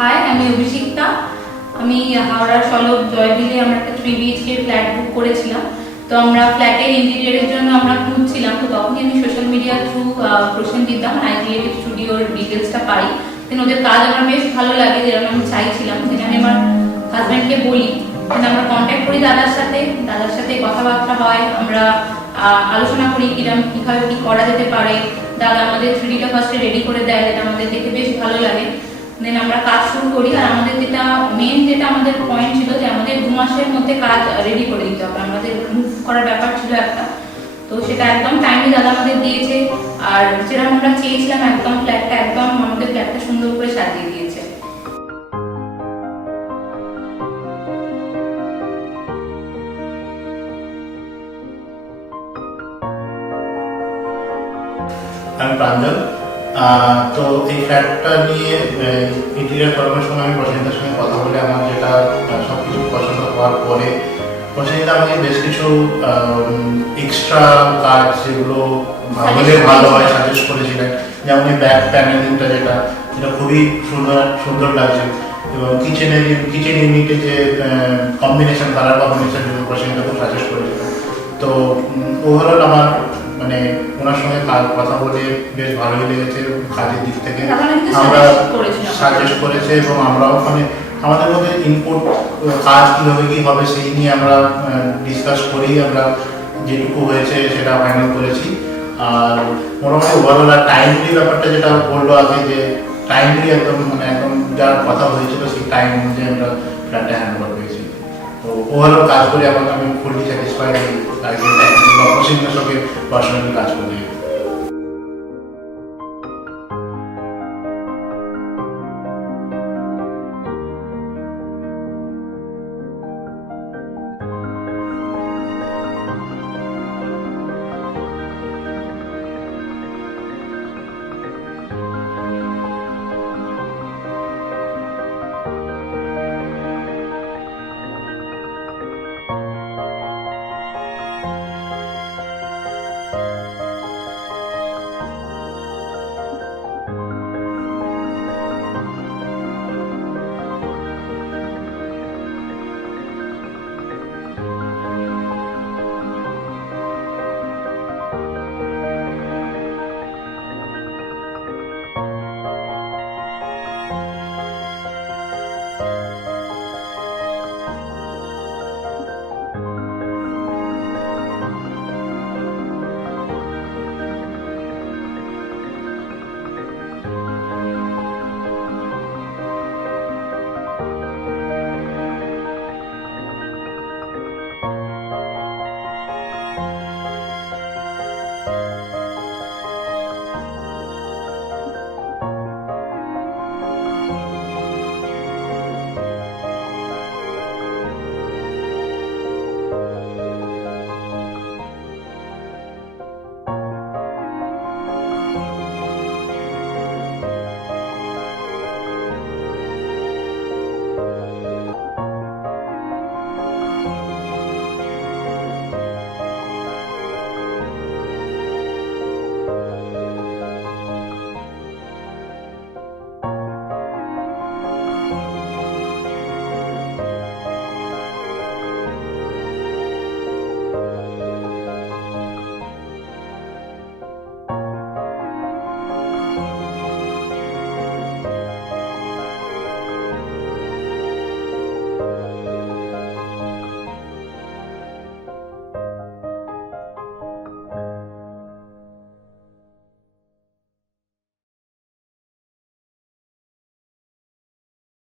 High, আমি অভিষিক্তা। আমি হাওড়ার সলভ জয়বিলে আমরা একটা 3 BHK ফ্ল্যাট বুক করেছিলাম। তো আমরা ফ্ল্যাটের ইন্টেরিয়রের জন্য আমরা খুঁজছিলাম। তো তখনই আমি social media through Prosenjit da I Creative স্টুডিওর ডিটেলসটা পাই। কিন্তু ওদের কাজ আমার বেশ ভালো লাগে, যেরকম আমি চাইছিলাম। সেটা আমি আমার হাজব্যান্ডকে বলি, আমরা কন্ট্যাক্ট করি দাদার সাথে কথাবার্তা হয়। আমরা আলোচনা করি কিভাবে কি করা যেতে পারে। দাদা আমাদের 3Dটা ফার্স্টে রেডি করে দেয়, যেটা আমাদের দেখে বেশ ভালো লাগে। দেন আমরা কাজ শুরু করি। আর আমাদের যেটা আমাদের পয়েন্ট ছিল যে আমাদের 2 মাসের মধ্যে কাজ রেডি করে দিতে হবে। আমাদের মুভ করার ব্যাপার ছিল একটা, তো সেটা একদম টাইমলি দাদা আমাদের দিয়েছে। আর যেটা আমরা চেয়েছিলাম একদম আমাদের ফ্ল্যাটটা সুন্দর করে সাজিয়ে দিয়েছে। আমি প্রাঞ্জল। তো এই ফ্ল্যাটটা নিয়ে ইন্টেরিয়ার করানোর সময় আমি প্রসেনজিতের সঙ্গে কথা বলে আমার যেটা সবকিছু পছন্দ হওয়ার পরে প্রসেনজিৎ আমাকে বেশ কিছু এক্সট্রা কাজ যেগুলো হলে ভালো হয় সাজেস্ট করেছিলেন। যেমন এই ব্যাক প্যানেলিংটা যেটা খুবই সুন্দর লাগছে, এবং কিচেন ইউনিটে যে কম্বিনেশন কালার কম্বিনেশন যেগুলো প্রসেনজিৎ খুব সাজেস্ট করেছিলেন। তো ওভারঅল আমার মানে ওনার সঙ্গে কথা বলে বেশ ভালোই লেগেছে। কাজের দিক থেকে আমরা সাজেস্ট করেছে, এবং আমরাও মানে আমাদের মধ্যে ইনপুট কাজ কীভাবে কী হবে সেই নিয়ে আমরা ডিসকাস করেই আমরা যেটুকু হয়েছে সেটা ফাইনাল করেছি। আর মোটামুটি ওভারঅল আর টাইমলি ব্যাপারটা যেটা বললো আগে, যে টাইমলি একদম যার কথা হয়েছিল সেই টাইম অনুযায়ী আমরা ফ্ল্যাটটা হ্যান্ড ওভার পেয়েছি। তো ওভারঅল কাজ করে এখন আমি ফুললি স্যাটিসফাইড। প্রসেনজিতের সঙ্গে পার্সোনালি কাজ করি।